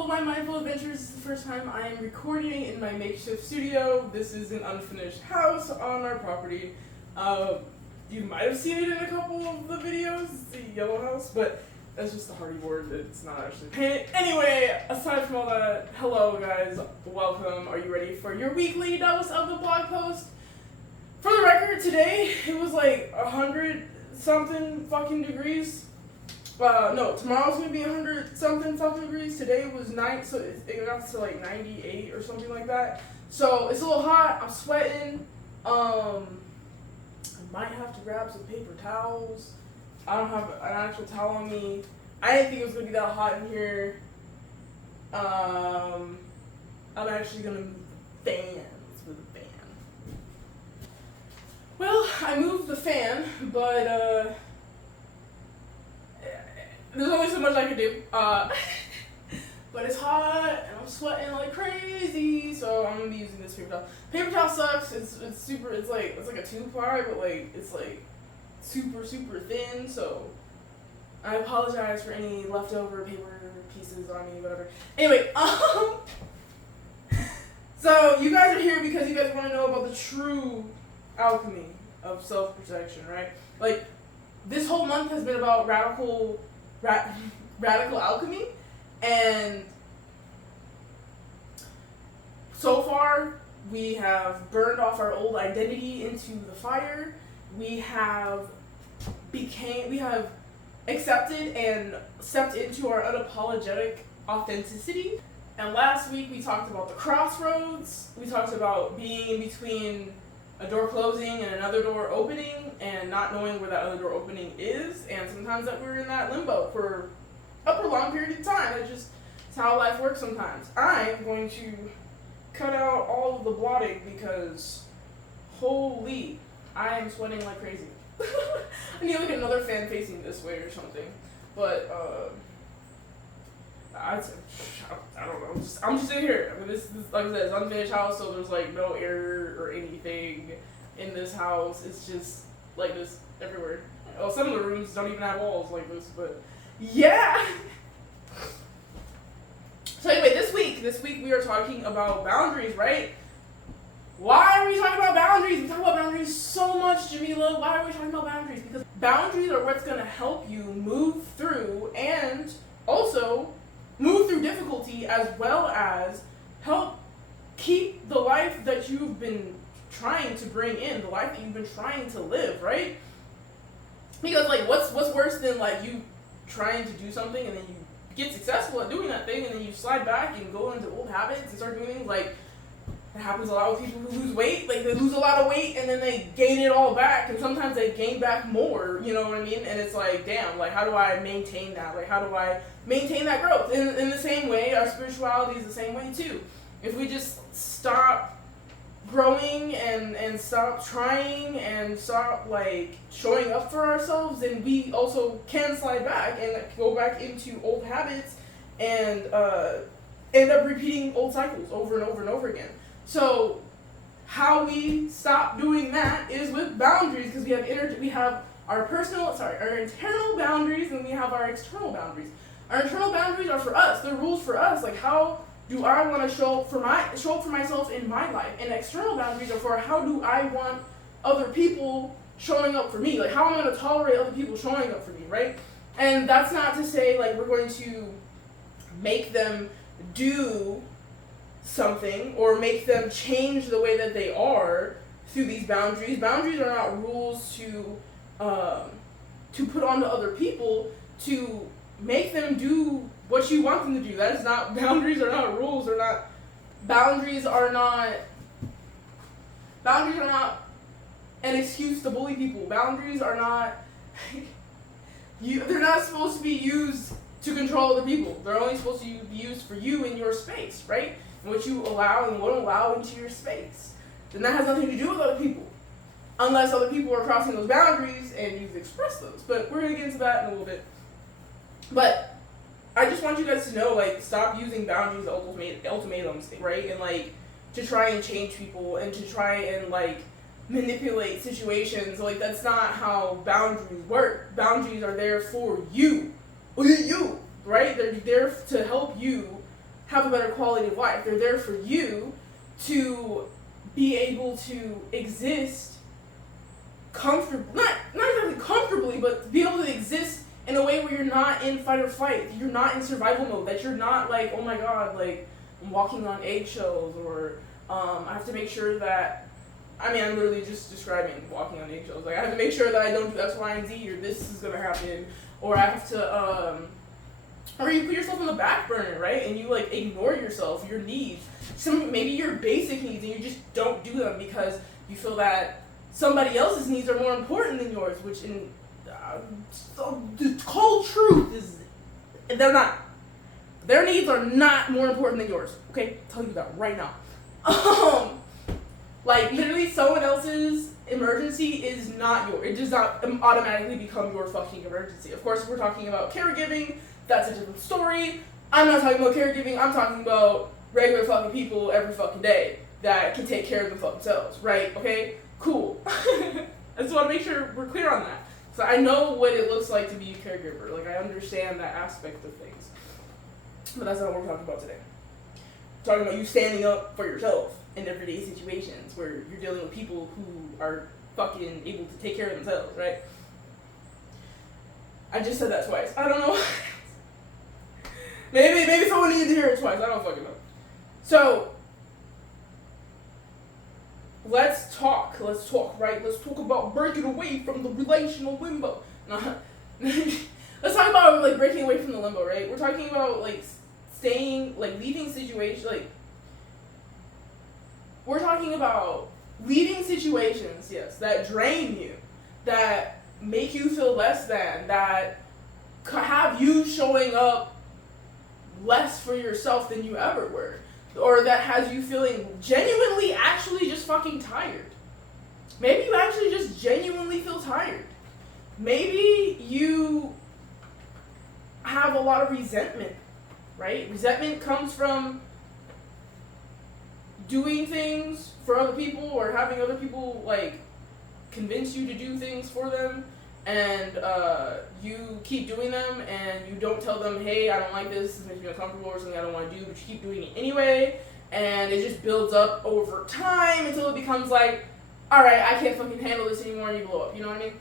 Hello, my mindful adventures. This is the first time I am recording in my makeshift studio. This is an unfinished house on our property. You might have seen it in a couple of the videos, the yellow house, but that's just a hardy word. It's not actually painted. Anyway, aside from all that, hello guys, welcome. Are you ready for your weekly dose of the blog post? For the record, today it was like 100 something fucking degrees. No, tomorrow's gonna be 100 something fucking degrees. Today was so it got to like 98 or something like that. So it's a little hot. I'm sweating. I might have to grab some paper towels. I don't have an actual towel on me. I didn't think it was gonna be that hot in here. I'm actually gonna move the fan. Let's move the fan. Well, I moved the fan, but there's only so much I can do. But it's hot and I'm sweating like crazy, so I'm gonna be using this paper towel. Paper towel sucks. It's super. It's like a 2-ply, but like it's like super thin. So I apologize for any leftover paper pieces on me, whatever. Anyway, so you guys are here because you guys want to know about the true alchemy of self-protection, right? Like this whole month has been about radical alchemy, and so far we have burned off our old identity into the fire. We have accepted and stepped into our unapologetic authenticity. And last week we talked about the crossroads. We talked about being in between a door closing and another door opening and not knowing where that other door opening is, and sometimes that we're in that limbo for a prolonged period of time. It's how life works sometimes. I'm going to cut out all of the blotting because holy, I am sweating like crazy. I need like another fan facing this way or something, but I don't know. I'm just in here. I mean, this like I said, it's unfinished house, so there's like no air or anything in this house. It's just like this everywhere. Well, some of the rooms don't even have walls like this, but yeah. So anyway, this week we are talking about boundaries, right? Why are we talking about boundaries? We talk about boundaries so much, Jamila. Why are we talking about boundaries? Because boundaries are what's gonna help you move through and also move through difficulty, as well as help keep the life that you've been trying to bring in, the life that you've been trying to live, right? Because like what's worse than like you trying to do something and then you get successful at doing that thing and then you slide back and go into old habits and start doing things like it happens a lot with people who lose weight. Like they lose a lot of weight and then they gain it all back, and sometimes they gain back more, you know what I mean? And it's like, damn, like how do I maintain that? Like how do I maintain that growth? In the same way, our spirituality is the same way too. If we just stop growing and stop trying and stop like showing up for ourselves, then we also can slide back and go back into old habits and end up repeating old cycles over and over and over again. So how we stop doing that is with boundaries, because we have our internal boundaries, and we have our external boundaries. Our internal boundaries are for us. They're rules for us. Like how do I want to show up for myself in my life? And external boundaries are for how do I want other people showing up for me? Like how am I going to tolerate other people showing up for me, right? And that's not to say like we're going to make them do something or make them change the way that they are through these boundaries. Boundaries are not rules to put onto other people to make them do what you want them to do. That is not, boundaries are not rules, boundaries are not an excuse to bully people. Boundaries are not, they're not supposed to be used to control other people. They're only supposed to be used for you in your space, right? And what you allow and won't allow into your space. Then that has nothing to do with other people. Unless other people are crossing those boundaries and you've expressed those. But we're going to get into that in a little bit. But I just want you guys to know, like, stop using boundaries as ultimatums, right? And, like, to try and change people and to try and, like, manipulate situations. Like, that's not how boundaries work. Boundaries are there for you. You, right? They're there to help you have a better quality of life. They're there for you to be able to exist comfortably, not exactly comfortably, but be able to exist in a way where you're not in fight or flight, you're not in survival mode, that you're not like, oh my god, like, I'm walking on eggshells, or I have to make sure that, I'm literally just describing walking on eggshells, like, I have to make sure that I don't do X, Y, and Z, or this is gonna happen, or I have to, or you put yourself on the back burner, right, and you, like, ignore yourself, your needs, maybe your basic needs, and you just don't do them because you feel that somebody else's needs are more important than yours, which in the cold truth is they're not. Their needs are not more important than yours. Okay, I'll tell you that right now. Like, literally, someone else's emergency is not yours. It does not automatically become your fucking emergency. Of course, if we're talking about caregiving, that's a different story. I'm not talking about caregiving. I'm talking about regular fucking people every fucking day that can take care of themselves, right? Okay, cool. I just want to make sure we're clear on that. So I know what it looks like to be a caregiver. Like, I understand that aspect of things. But that's not what we're talking about today. We're talking about you standing up for yourself in everyday situations where you're dealing with people who are fucking able to take care of themselves, right? I just said that twice. I don't know. maybe someone needed to hear it twice. I don't fucking know. So, let's talk, right? Let's talk about breaking away from the relational limbo. Let's talk about, like, breaking away from the limbo, right? We're talking about, like, staying, like, leaving situations, like, we're talking about leaving situations, yes, that drain you, that make you feel less than, that have you showing up less for yourself than you ever were. Or that has you feeling genuinely actually just fucking tired. Maybe you actually just genuinely feel tired. Maybe you have a lot of resentment, right? Resentment comes from doing things for other people or having other people, like, convince you to do things for them, and you keep doing them, and you don't tell them, hey, I don't like this makes me uncomfortable, or something I don't want to do, but you keep doing it anyway, and it just builds up over time until it becomes like, alright, I can't fucking handle this anymore, and you blow up, you know what I mean?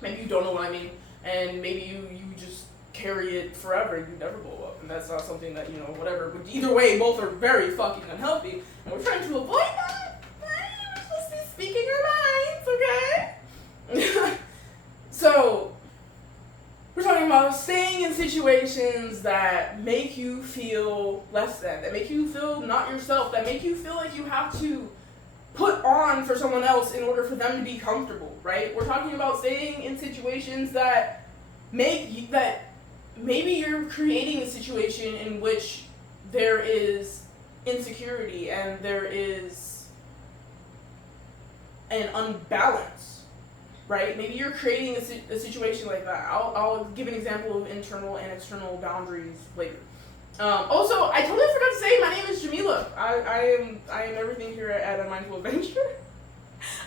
Maybe you don't know what I mean, and maybe you just carry it forever, and you never blow up, and that's not something that, you know, whatever, but either way, both are very fucking unhealthy, and we're trying to avoid that. We're supposed to be speaking our minds, okay? So, we're talking about staying in situations that make you feel less than, that make you feel not yourself, that make you feel like you have to put on for someone else in order for them to be comfortable, right? We're talking about staying in situations that that maybe you're creating a situation in which there is insecurity and there is an unbalance. Right? Maybe you're creating a situation like that. I'll give an example of internal and external boundaries later. Also, I totally forgot to say my name is Jamila. I am everything here at A Mindful Adventure.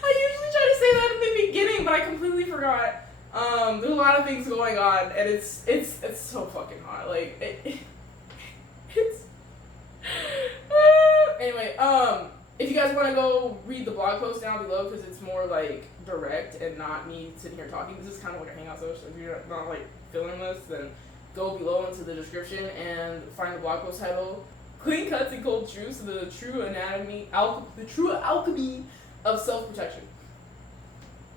I usually try to say that in the beginning, but I completely forgot. There's a lot of things going on, and it's so fucking hot. Like it's anyway. If you guys want to go read the blog post down below, because it's more, like, direct and not me sitting here talking. This is kind of like a hangout, so if you're not, like, feeling this, then go below into the description and find the blog post title, Clean Cuts and Cold Truths, the true alchemy of self-protection.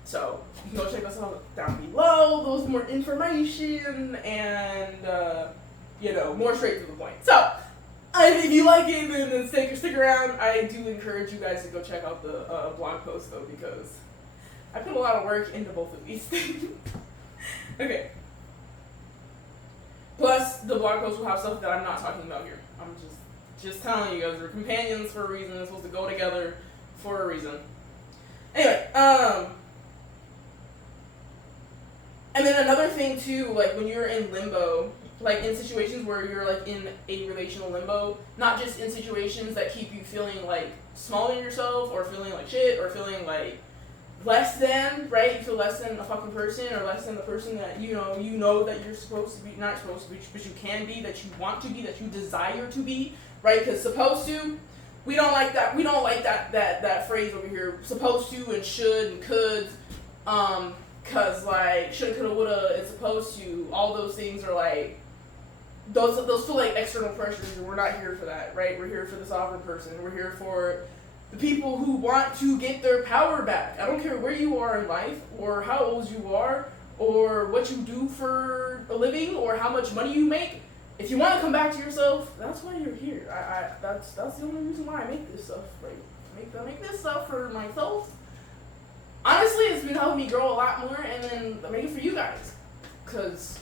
So, you can go check us out down below. Those more information and, more straight to the point. So, if you like it, then stick around. I do encourage you guys to go check out the blog post, though, because I put a lot of work into both of these things. Okay. Plus, the blog post will have stuff that I'm not talking about here. I'm just telling you guys, they're companions for a reason. They're supposed to go together for a reason. Anyway, and then another thing, too, like, when you're in limbo, like, in situations where you're, like, in a relational limbo, not just in situations that keep you feeling, like, small in yourself, or feeling like shit, or feeling like less than, right? You feel less than a fucking person, or less than the person that you know that you're supposed to be, not supposed to be, but you can be, that you want to be, that you desire to be, right? Because supposed to, we don't like that. We don't like that phrase over here. Supposed to and should and could, cause like shoulda, coulda, woulda, and supposed to. All those things are like those feel like external pressures, and we're not here for that, right? We're here for the sovereign person. We're here for the people who want to get their power back. I don't care where you are in life, or how old you are, or what you do for a living, or how much money you make. If you want to come back to yourself, that's why you're here. That's the only reason why I make this stuff. Like, I make this stuff for myself. Honestly, it's been helping me grow a lot more, and then I make it for you guys, because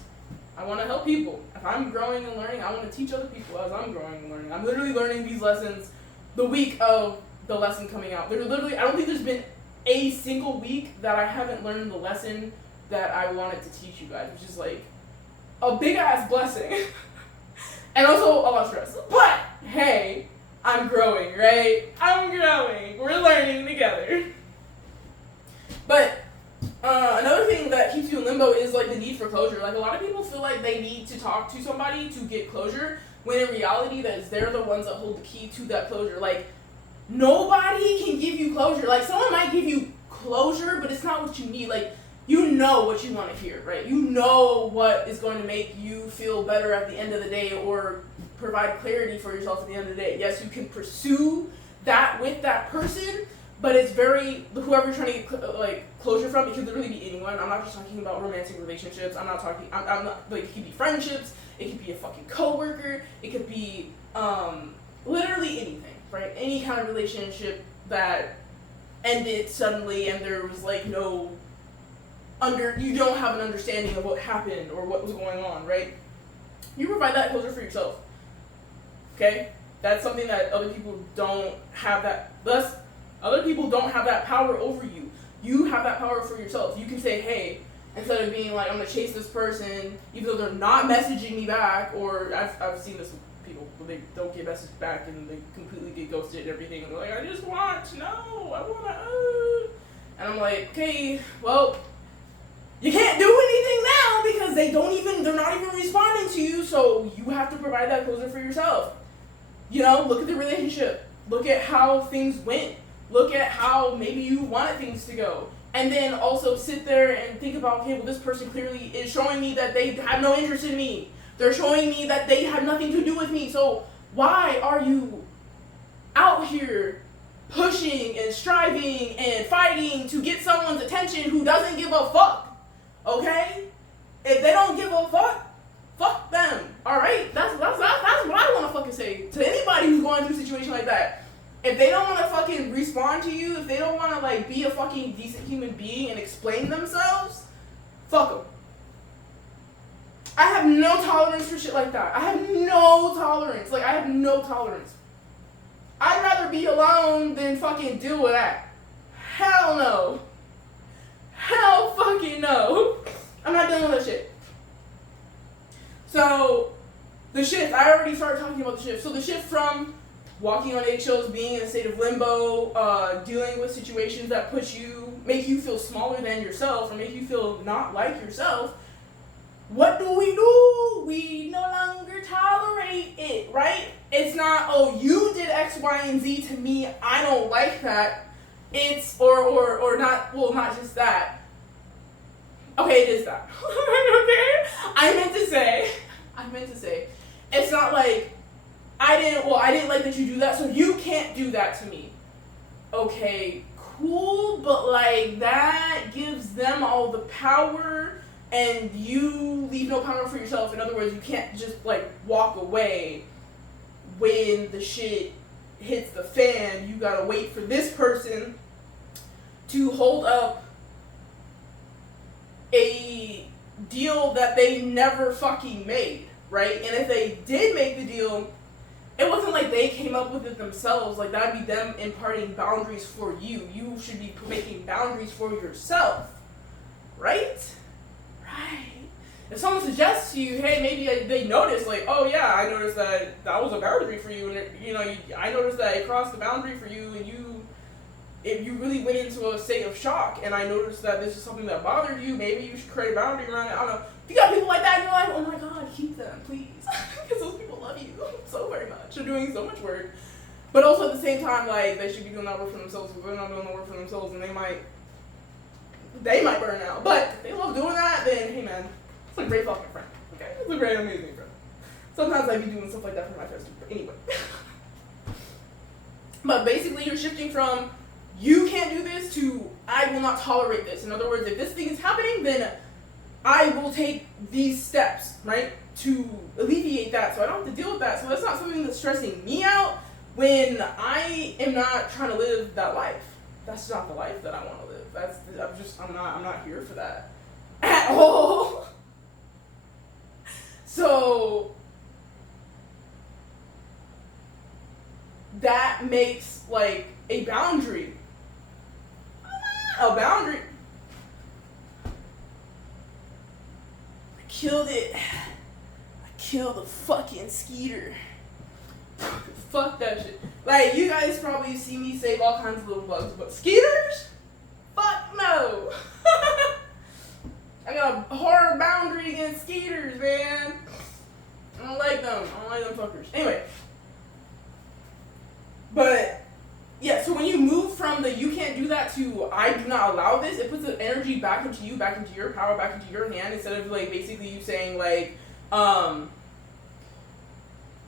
I want to help people. If I'm growing and learning, I want to teach other people as I'm growing and learning. I'm literally learning these lessons the week of the lesson coming out. Literally, I don't think there's been a single week that I haven't learned the lesson that I wanted to teach you guys, which is like a big ass blessing. And also a lot of stress. But hey, I'm growing, right? I'm growing. We're learning together. But another thing that keeps you in limbo is like the need for closure. Like, a lot of people feel like they need to talk to somebody to get closure, when in reality that is they're the ones that hold the key to that closure. Like, nobody can give you closure. Like, someone might give you closure, but it's not what you need. Like, you know what you want to hear, right? You know what is going to make you feel better at the end of the day, or provide clarity for yourself at the end of the day. Yes, you can pursue that with that person, but it's very, whoever you're trying to get like closure from, it could literally be anyone. I'm not just talking about romantic relationships. I'm not, like, it could be friendships, it could be a fucking coworker, it could be literally anything, right? Any kind of relationship that ended suddenly and there was like you don't have an understanding of what happened or what was going on, right? You provide that closure for yourself. Okay? That's something that other people don't have that. Thus, other people don't have that power over you. You have that power for yourself. You can say, hey, instead of being like, I'm gonna chase this person, even though they're not messaging me back, or I've seen this with people, they don't get messaged back and they completely get ghosted and everything, and they're like, I just want to know, I wanna, and I'm like, okay, well, you can't do anything now because they're not even responding to you, so you have to provide that closure for yourself. Look at the relationship. Look at how things went. Look at how maybe you wanted things to go. And then also sit there and think about, okay, well, this person clearly is showing me that they have no interest in me. They're showing me that they have nothing to do with me. So why are you out here pushing and striving and fighting to get someone's attention who doesn't give a fuck? Okay? If they don't give a fuck them. Alright? That's what I want to fucking say to anybody who's going through a situation like that. If they don't want to fucking respond to you, if they don't want to like be a fucking decent human being and explain themselves, fuck them. I have no tolerance for shit like that. I have no tolerance. Like, I have no tolerance. I'd rather be alone than fucking deal with that. Hell no. Hell fucking no. I'm not dealing with that shit. So, the shift, I already started talking about the shift. So the shift from walking on eggshells, being in a state of limbo, dealing with situations that make you feel smaller than yourself, or make you feel not like yourself. What do? We no longer tolerate it, right? It's not, oh, you did X, Y, and Z to me, I don't like that. It's, or not, well, not just that. Okay, it is that. Okay? I meant to say, it's not like, I didn't like that you do that, so you can't do that to me. Okay, cool, but like, that gives them all the power, and you leave no power for yourself. In other words, you can't just like walk away when the shit hits the fan. You gotta wait for this person to hold up a deal that they never fucking made, right? And if they did make the deal, it wasn't like they came up with it themselves. Like, that'd be them imparting boundaries for you. You should be making boundaries for yourself, right? Right. If someone suggests to you, hey, maybe they notice, like, oh yeah, I noticed that was a boundary for you, and I noticed that it crossed the boundary for you, and if you really went into a state of shock and I noticed that this is something that bothered you, maybe you should create a boundary around it. I don't know. If you got people like that in your life, oh my God, keep them, please. Because those people love you so very much. They're doing so much work. But also at the same time, like, they should be doing that work for themselves, because they're not doing the work for themselves, and they might burn out. But if they love doing that, then, hey man, it's a great fucking friend, okay? It's a great, amazing friend. Sometimes I be doing stuff like that for my friends too, but anyway. But basically, you're shifting from, you can't do this, to, I will not tolerate this. In other words, if this thing is happening, then I will take these steps, right, to alleviate that, so I don't have to deal with that. So that's not something that's stressing me out when I am not trying to live that life. That's not the life that I want to live. I'm not here for that at all. So that makes, like, a boundary. I killed it. I killed the fucking skeeter. Fuck that shit. Like, you guys probably see me save all kinds of little bugs, but skeeters? Fuck no. I got a hard boundary against skeeters, man. I don't like them. Fuckers. Anyway. But, yeah, so when you move from the you can't do that to I do not allow this, it puts the energy back into you, back into your power, back into your hand, instead of, like, basically you saying, like,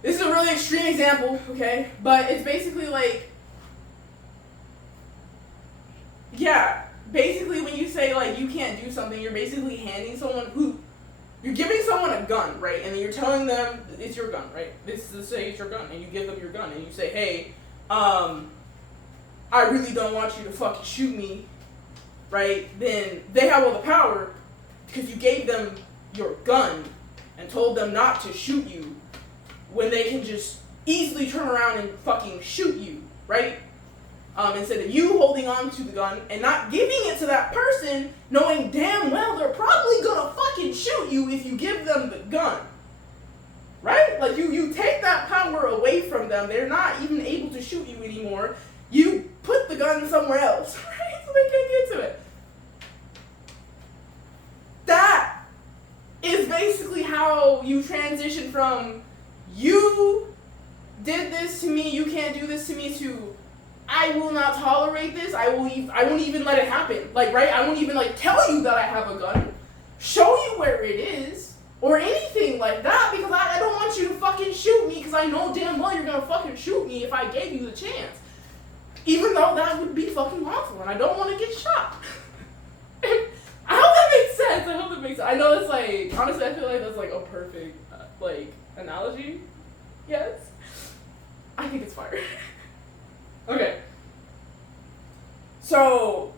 this is a really extreme example, okay? But it's basically like, yeah, basically when you say, like, you can't do something, you're basically handing someone you're giving someone a gun, right? And then you're telling them it's your gun, right? This is say it's your gun, and you give them your gun, and you say, hey, I really don't want you to fucking shoot me, right? Then they have all the power because you gave them your gun and told them not to shoot you, when they can just easily turn around and fucking shoot you, right? Instead of you holding on to the gun and not giving it to that person, knowing damn well they're probably gonna fucking shoot you if you give them the gun, right? Like, you take that power away from them. They're not even able to shoot you anymore. You put the gun somewhere else, right? So they can't get to it. That is basically how you transition from you did this to me, you can't do this to me, to I will not tolerate this, I won't even let it happen. Like, right? I won't even, like, tell you that I have a gun, show you where it is, or anything like that, because I don't want you to fucking shoot me, because I know damn well you're gonna fucking shoot me if I gave you the chance. Even though that would be fucking awful, and I don't want to get shot. I hope that makes sense. I know it's like, honestly, I feel like that's like a perfect, like, analogy. Yes. I think it's fire. Okay. So,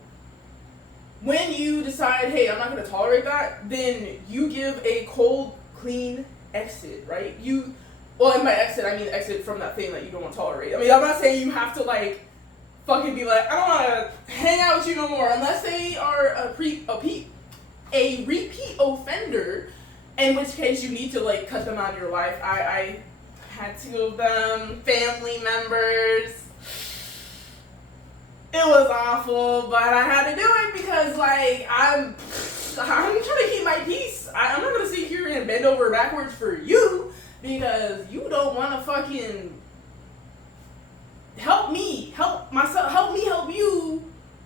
when you decide, hey, I'm not going to tolerate that, then you give a cold, clean exit, right? Well, and by exit, I mean exit from that thing that you don't want to tolerate. I mean, I'm not saying you have to, like, fucking be like, I don't want to hang out with you no more, unless they are a repeat offender, in which case you need to, like, cut them out of your life. I had two of them, family members. It was awful, but I had to do it because, like, I'm trying to keep my peace. I'm not gonna sit here and bend over backwards for you, because you don't want to fucking help me help you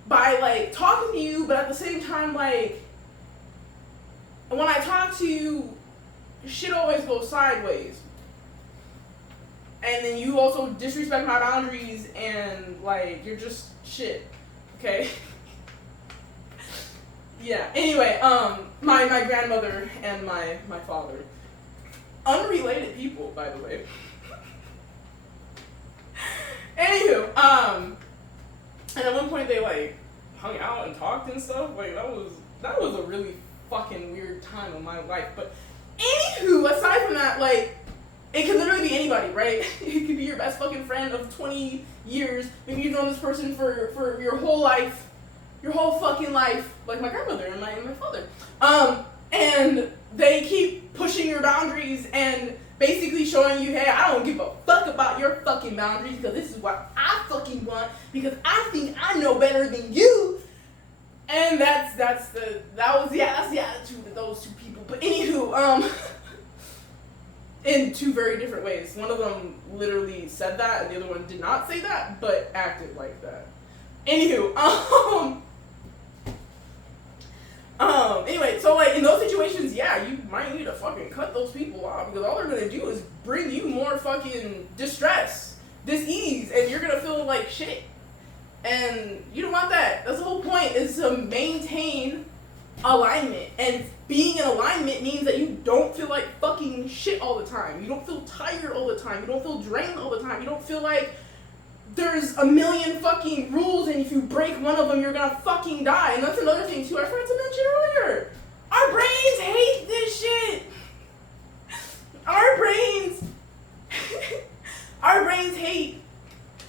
by, like, talking to you, but at the same time, like, when I talk to you, shit always goes sideways. And then you also disrespect my boundaries, and, like, you're just shit, okay? Yeah, anyway, my grandmother and my father, unrelated people, by the way. Anywho, and at one point they, like, hung out and talked and stuff. Like, that was a really fucking weird time of my life. But anywho, aside from that, like, it could literally be anybody, right? It could be your best fucking friend of 20 years. Maybe you've known this person for your whole life, your whole fucking life, like my grandmother and my father. And they keep pushing your boundaries and basically showing you, hey, I don't give a fuck about your fucking boundaries because this is what I fucking want because I think I know better than you. And that's the attitude of those two people. But anywho, in two very different ways. One of them literally said that, and the other one did not say that, but acted like that. Anywho, anyway, so like in those situations, yeah, you might need to fucking cut those people off because all they're gonna do is bring you more fucking distress, dis-ease, and you're gonna feel like shit. And you don't want that. That's the whole point, is to maintain alignment. And being in alignment means that you don't feel like fucking shit all the time. You don't feel tired all the time. You don't feel drained all the time. You don't feel like there's a million fucking rules and if you break one of them, you're gonna fucking die. And that's another thing too I forgot to mention earlier. Our brains hate this shit. Our brains hate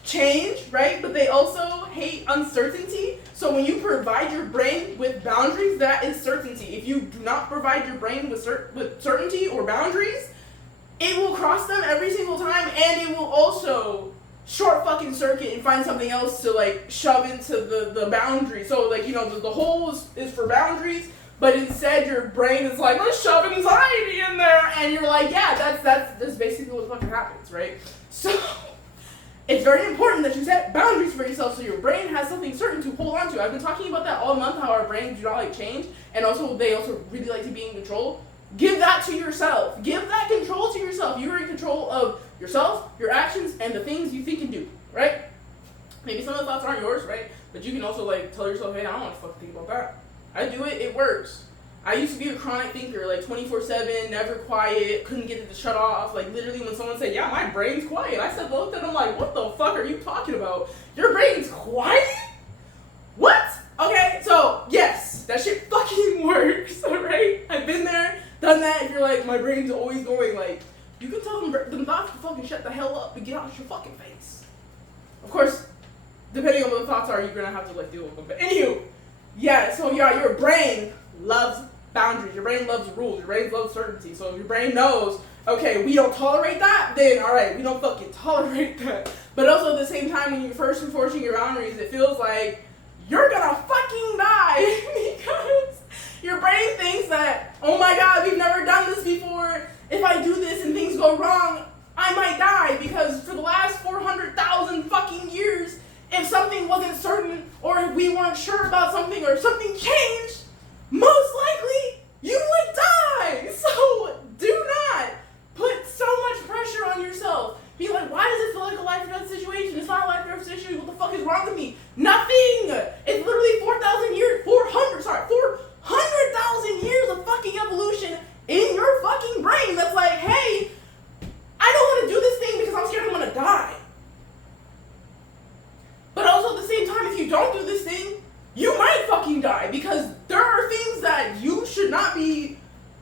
change, right? But they also hate uncertainty. So when you provide your brain with boundaries, that is certainty. If you do not provide your brain with certainty or boundaries, it will cross them every single time, and it will also short fucking circuit and find something else to like shove into the boundary. So like, you know, the hole is for boundaries, but instead your brain is like, let's shove anxiety in there, and you're like, yeah, that's basically what fucking happens, right? So it's very important that you set boundaries for yourself so your brain has something certain to hold on to. I've been talking about that all month, how our brains do not like change, and also they also really like to be in control. Give that to yourself. Give that control to yourself. You are in control of yourself, your actions, and the things you think and do, right? Maybe some of the thoughts aren't yours, right? But you can also like tell yourself, hey, I don't want to fucking think about that. I do it, it works. I used to be a chronic thinker, like 24/7, never quiet, couldn't get it to shut off. Like literally when someone said, yeah, my brain's quiet, I said, looked at them like, what the fuck are you talking about? Your brain's quiet? What? Okay, so yes, that shit fucking works, alright? I've been there, done that. If you're like, my brain's always going, like, you can tell them thoughts to fucking shut the hell up and get out your fucking face. Of course, depending on what the thoughts are, you're gonna have to like deal with them. But anywho, yeah, so yeah, your brain loves boundaries. Your brain loves rules. Your brain loves certainty. So if your brain knows, okay, we don't tolerate that, then alright, we don't fucking tolerate that. But also at the same time, when you're first enforcing your boundaries, it feels like you're gonna fucking die because your brain thinks that, oh my god, we've never done this before. If I do this and things go wrong, I might die, because for the last 400,000 fucking years, if something wasn't certain or if we weren't sure about something or something changed, most likely you would die. So do not put so much pressure on yourself. Be like, why does it feel like a life or death situation? It's not a life or death situation. What the fuck is wrong with me? Nothing. It's literally 400,000 years of fucking evolution in your fucking brain that's like, hey, I don't want to do this thing because I'm scared I'm gonna die. But also at the same time, if you don't do this thing, you might fucking die, because there are things that you should not be,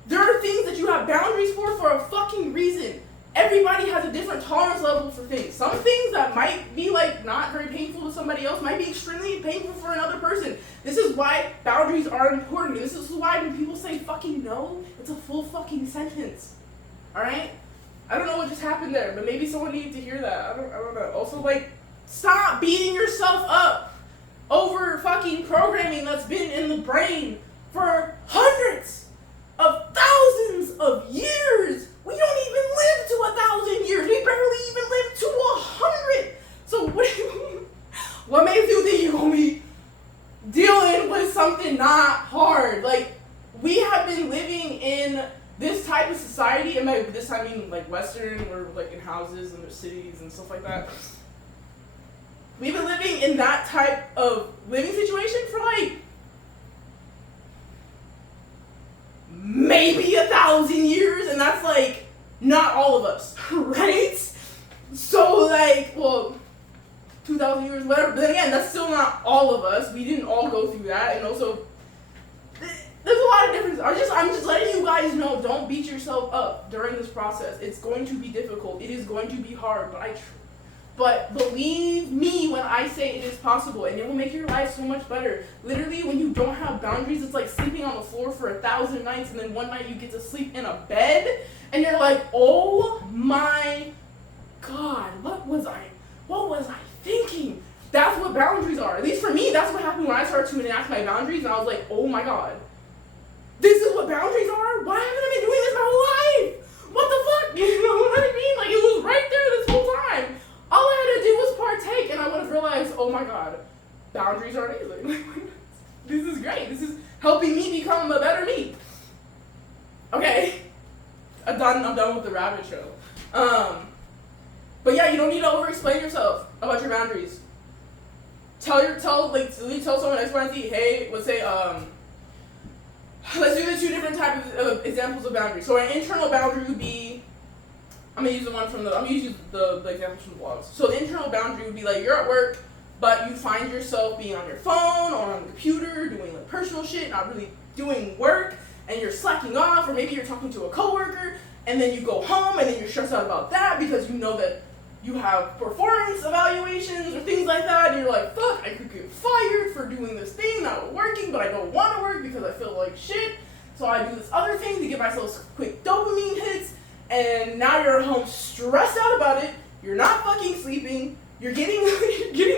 there are things that you have boundaries for a fucking reason. Everybody has a different tolerance level for things. Some things that might be like not very painful to somebody else might be extremely painful for another person. This is why boundaries are important. This is why when people say fucking no, it's a full fucking sentence. Alright? I don't know what just happened there, but maybe someone needed to hear that. I don't know. Also, like, stop beating yourself up over fucking programming that's been in the brain for hundreds of thousands of years. We don't even live to 1,000 years. We barely even live to 100. So what makes you think you're gonna be dealing with something not hard? Like, we have been living in this type of society, and by this I mean like Western, we're like in houses and there's cities and stuff like that. We've been living in that type of living situation for like maybe 1,000 years, and that's like not all of us, right? So like, well, 2,000 years, whatever, but then again, that's still not all of us. We didn't all go through that, and also there's a lot of difference. I'm just letting you guys know, don't beat yourself up during this process. It's going to be difficult. It is going to be hard, but believe me when I say it is possible, and it will make your life so much better. Literally, when you don't have boundaries, it's like sleeping on the floor for 1,000 nights, and then one night you get to sleep in a bed, and you're like, oh my God, what was I thinking? That's what boundaries are. At least for me, that's what happened when I started to enact my boundaries, and I was like, oh my god. This is what boundaries are? Why haven't I been doing this my whole life? What the fuck? You know what I mean? Like, it was right there this whole time. All I had to do was partake, and I would have realized, oh my god, boundaries are amazing. This is great. This is helping me become a better me. Okay. I'm done with the rabbit trail. But yeah, you don't need to over-explain yourself about your boundaries. Tell someone X, Y, and Z, hey, let's say, let's do the two different types of examples of boundaries. So an internal boundary would be, I'm gonna use the examples from the blogs. So the internal boundary would be like, you're at work, but you find yourself being on your phone or on the computer, doing like personal shit, not really doing work, and you're slacking off, or maybe you're talking to a coworker, and then you go home and then you're stressed out about that because you know that you have performance evaluations or things like that, and you're like, fuck, I could get fired for doing this thing, not working, but I don't want to work because I feel like shit, so I do this other thing to give myself quick dopamine hits, and now you're at home stressed out about it, you're not fucking sleeping, you're getting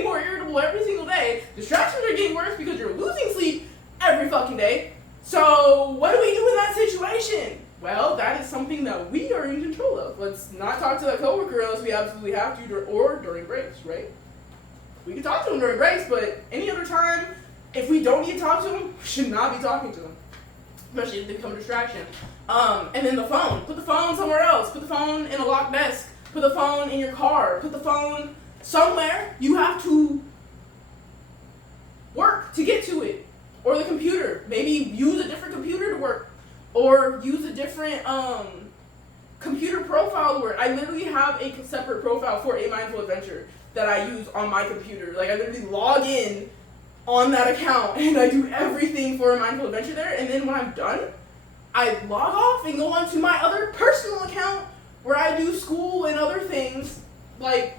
more irritable every single day, distractions are getting worse because you're losing sleep every fucking day, so what do we do in that situation? Well, that is something that we are in control of. Let's not talk to that coworker unless we absolutely have to, or during breaks, right? We can talk to them during breaks, but any other time, if we don't need to talk to them, we should not be talking to them, especially if they become a distraction. And then the phone. Put the phone somewhere else. Put the phone in a locked desk. Put the phone in your car. Put the phone somewhere. You have to work to get to it. Or the computer. Maybe use a different computer to work. Or use a different computer profile where I literally have a separate profile for A Mindful Adventure that I use on my computer. Like, I literally log in on that account and I do everything for A Mindful Adventure there, and then when I'm done, I log off and go on to my other personal account where I do school and other things, like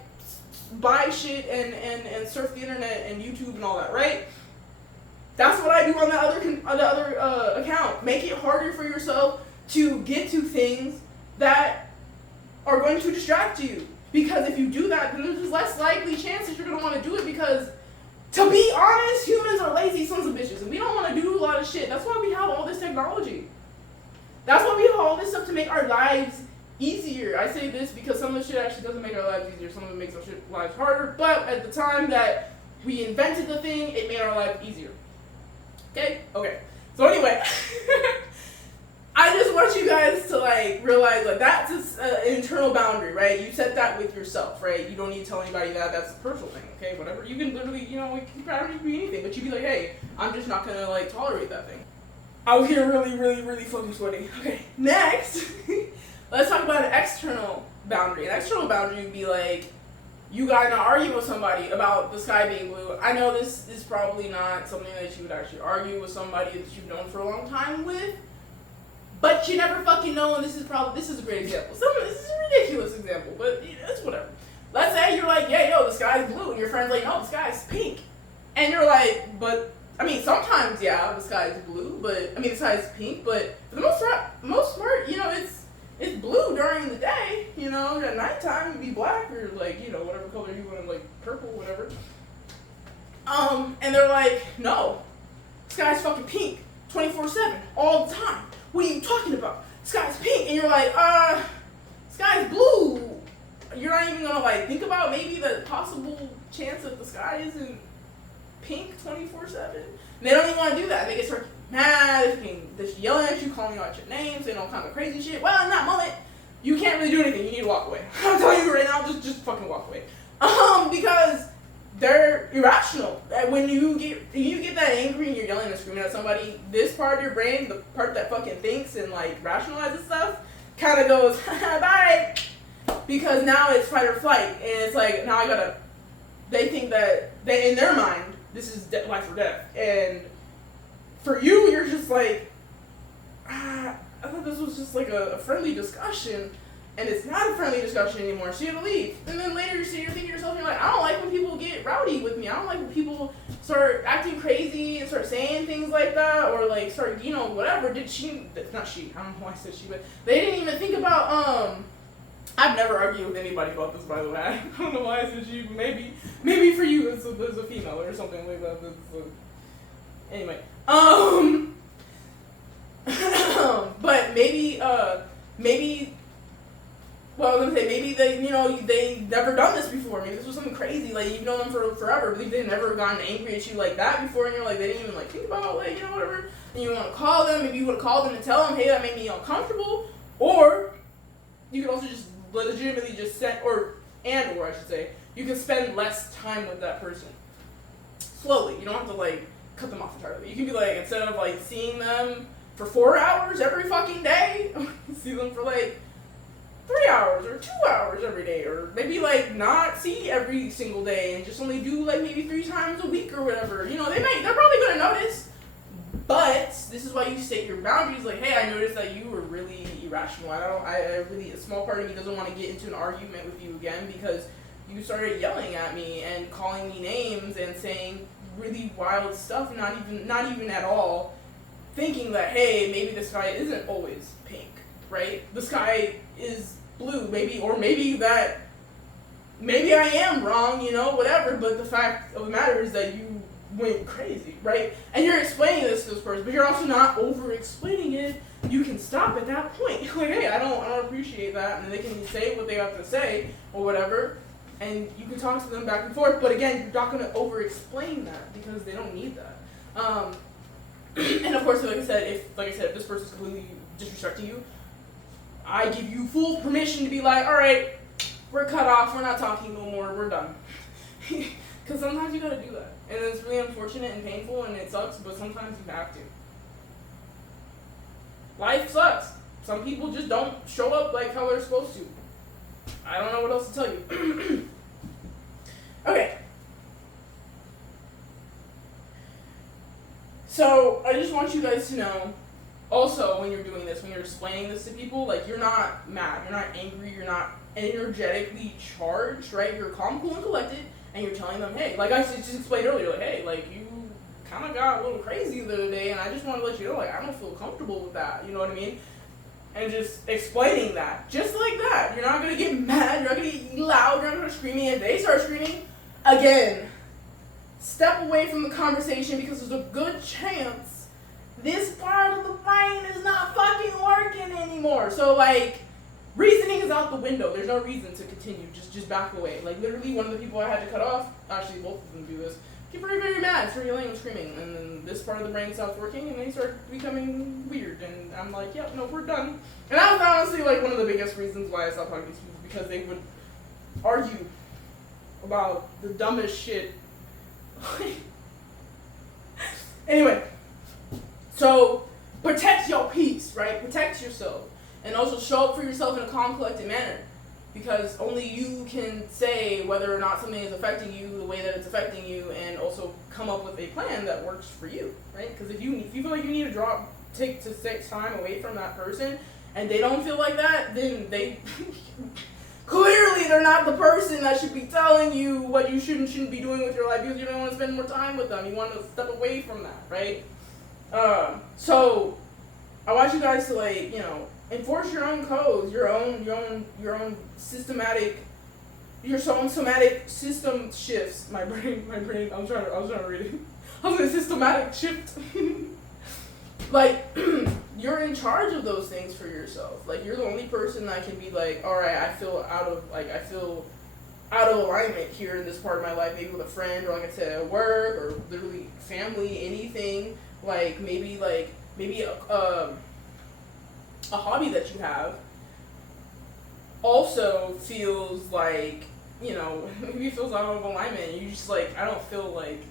buy shit and surf the internet and YouTube and all that, right? That's what I do on the other account. Make it harder for yourself to get to things that are going to distract you. Because if you do that, then there's less likely chance that you're going to want to do it, because, to be honest, humans are lazy sons of bitches, and we don't want to do a lot of shit. That's why we have all this technology. That's why we have all this stuff to make our lives easier. I say this because some of the shit actually doesn't make our lives easier. Some of it makes our lives harder. But at the time that we invented the thing, it made our life easier. Okay. So anyway, I just want you guys to realize that's an internal boundary, right? You set that with yourself, right? You don't need to tell anybody that. That's a personal thing, okay? Whatever. You can literally, it can boundaries be anything, but you be like, hey, I'm just not gonna tolerate that thing. I was getting really, really, really fucking sweaty. Okay. Next, let's talk about an external boundary. An external boundary would be like, you got in an argument with somebody about the sky being blue. I know this is probably not something that you would actually argue with somebody that you've known for a long time with, but you never fucking know, and this is a great example. This is a ridiculous example, but it's whatever. Let's say you're like, yeah, the sky's blue, and your friend's like, no, the sky's pink. And you're like, sometimes, yeah, the sky's blue, the sky's pink, but for the most part, it's blue during the day, at nighttime it'd be black or whatever color you want, purple, whatever. And they're like, no, sky's fucking pink, 24/7, all the time. What are you talking about? Sky's pink, and you're like, sky's blue. You're not even gonna think about maybe the possible chance that the sky isn't pink 24/7. And they don't even want to do that. They get start mad, they're yelling at you, calling you out your name, saying all kinds of crazy shit. Well, in that moment, you can't really do anything. You need to walk away. I'm telling you right now, just fucking walk away. Because they're irrational. When you get that angry and you're yelling and screaming at somebody, this part of your brain, the part that fucking thinks and rationalizes stuff, kind of goes bye. Because now it's fight or flight, and it's now they think that in their mind this is life or death, and for you, you're just like, I thought this was just a friendly discussion, and it's not a friendly discussion anymore, so you have to leave. And then later you're thinking to yourself, you're like, I don't like when people get rowdy with me. I don't like when people start acting crazy and start saying things like that, or start, whatever. Not she, I don't know why I said she, but they didn't even think about, I've never argued with anybody about this, by the way. I don't know why I said you. Maybe for you, there's a female or something like that. Anyway, but maybe, well, I was gonna say maybe they never done this before. Maybe this was something crazy. Like you've known them for forever, but they've never gotten angry at you like that before, and you're like they didn't even like think about like whatever. And you want to call them. Maybe you would have called them and tell them, hey, that made me uncomfortable, or you could also just legitimately just set or I should say, you can spend less time with that person. Slowly. You don't have to like cut them off entirely. You can be like, instead of like seeing them for 4 hours every fucking day, see them for like 3 hours or 2 hours every day, or maybe like not see every single day and just only do like maybe 3 times a week or whatever. They're probably gonna notice. But this is why you state your boundaries. Like, hey, I noticed that you were really irrational. A small part of me doesn't want to get into an argument with you again because you started yelling at me and calling me names and saying really wild stuff, not even at all thinking that, hey, maybe the sky isn't always pink, right? The sky is blue, maybe I am wrong, whatever, but the fact of the matter is that you went crazy, right? And you're explaining this to this person, but you're also not over-explaining it. You can stop at that point. Like, hey, I don't appreciate that, and they can say what they have to say, or whatever, and you can talk to them back and forth, but again, you're not going to over-explain that, because they don't need that. And of course, like I said, if this person's completely disrespecting you, I give you full permission to be like, alright, we're cut off, we're not talking no more, we're done. Because sometimes you gotta do that. And it's really unfortunate and painful and it sucks, but sometimes you have to. Life sucks. Some people just don't show up like how they're supposed to. I don't know what else to tell you. Okay. So, I just want you guys to know, also when you're doing this, when you're explaining this to people, like you're not mad, you're not angry, you're not energetically charged, right? You're calm, cool, and collected. And you're telling them, hey, like I just explained earlier, like, hey, like, you kind of got a little crazy the other day, and I just want to let you know, like, I don't feel comfortable with that, you know what I mean? And just explaining that, just like that. You're not going to get mad, you're not going to get loud, you're not going to screaming, and they start screaming, again, step away from the conversation, because there's a good chance this part of the brain is not fucking working anymore. So, like, reasoning is out the window. There's no reason to continue. Just back away. Like, literally, one of the people I had to cut off, actually, both of them do this, get very, very mad, start yelling and screaming, and then this part of the brain stops working, and they start becoming weird, and I'm like, yep, no, we're done. And that was honestly, like, one of the biggest reasons why I stopped talking to these people, because they would argue about the dumbest shit. Anyway, so, protect your peace, right? Protect yourself. And also show up for yourself in a calm, collected manner. Because only you can say whether or not something is affecting you the way that it's affecting you, and also come up with a plan that works for you, right? Because if you feel like you need to take time away from that person, and they don't feel like that, then they clearly they're not the person that should be telling you what you should and shouldn't be doing with your life, because you don't want to spend more time with them. You want to step away from that, right? So I want you guys to, like, enforce your own codes, your own systematic, your own somatic system shifts. My brain. I was trying to read it. I was going to systematic shift. Like, you're in charge of those things for yourself. Like, you're the only person that can be like, all right, I feel out of alignment here in this part of my life. Maybe with a friend, or like I said, at work, or literally family, anything. Like maybe a hobby that you have also feels like, maybe it feels out of alignment, and you just like, I don't feel like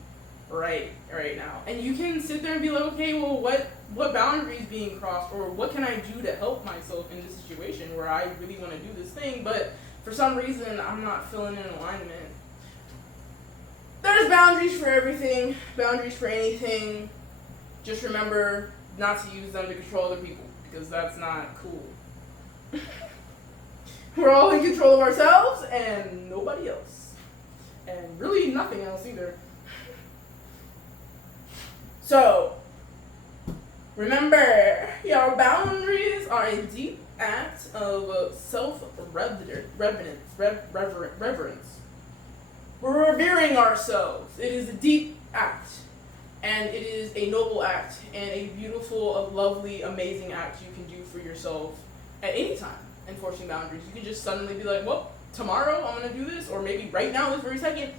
right now. And you can sit there and be like, okay, well, what boundaries being crossed, or what can I do to help myself in this situation where I really want to do this thing, but for some reason I'm not feeling in alignment. There's boundaries for everything, boundaries for anything. Just remember not to use them to control other people, because that's not cool. We're all in control of ourselves and nobody else. And really nothing else either. So, remember, your boundaries are a deep act of reverence. We're revering ourselves. It is a deep act, and it is a noble act, and a beautiful, lovely, amazing act you can do for yourself at any time. Enforcing boundaries. You can just suddenly be like, well, tomorrow I'm gonna do this, or maybe right now, this very second,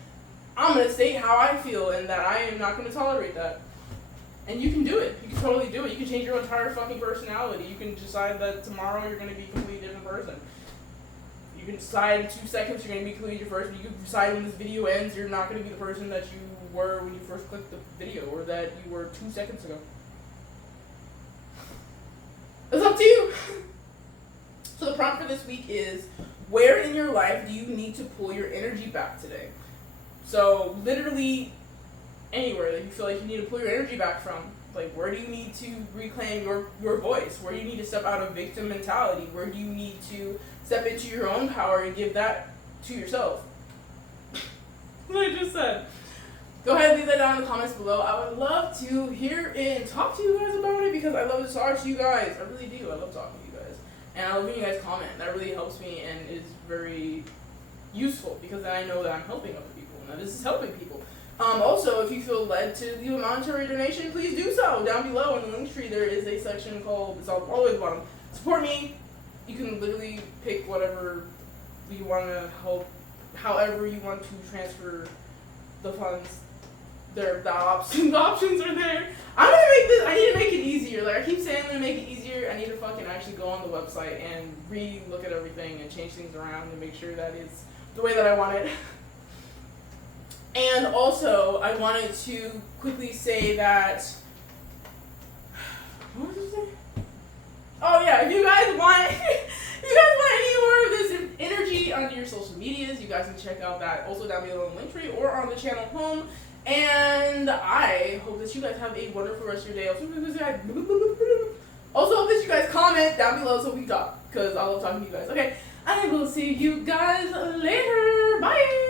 I'm gonna state how I feel, and that I am not gonna tolerate that. And you can do it. You can totally do it. You can change your entire fucking personality. You can decide that tomorrow you're gonna be a completely different person. You can decide in 2 seconds you're going to be a completely different person. You can decide when this video ends you're not going to be the person that you were when you first clicked the video, or that you were 2 seconds ago. It's up to you. So the prompt for this week is, where in your life do you need to pull your energy back today? So literally anywhere that you feel like you need to pull your energy back from. Like, where do you need to reclaim your voice? Where do you need to step out of victim mentality? Where do you need to step into your own power and give that to yourself? What I just said. Go ahead and leave that down in the comments below. I would love to hear and talk to you guys about it, because I love to talk to you guys. I really do. I love talking to you guys. And I love when you guys comment. That really helps me and is very useful, because then I know that I'm helping other people and that this is helping people. Also, if you feel led to leave a monetary donation, please do so. Down below in the link tree, there is a section called, it's all the way at the bottom, support me. You can literally pick whatever you want to help, however you want to transfer the funds. The options are there. I'm gonna make this, I need to make it easier. Like I keep saying I'm gonna make it easier. I need to fucking actually go on the website and re-look at everything and change things around and make sure that it's the way that I want it. And also, I wanted to quickly say that, what was I saying? Oh yeah, if you guys want any more of this energy on your social medias, you guys can check out that also down below in the link tree or on the channel home. And I hope that you guys have a wonderful rest of your day. Also hope that you guys comment down below so we can talk, because I love talking to you guys. Okay, I will see you guys later. Bye.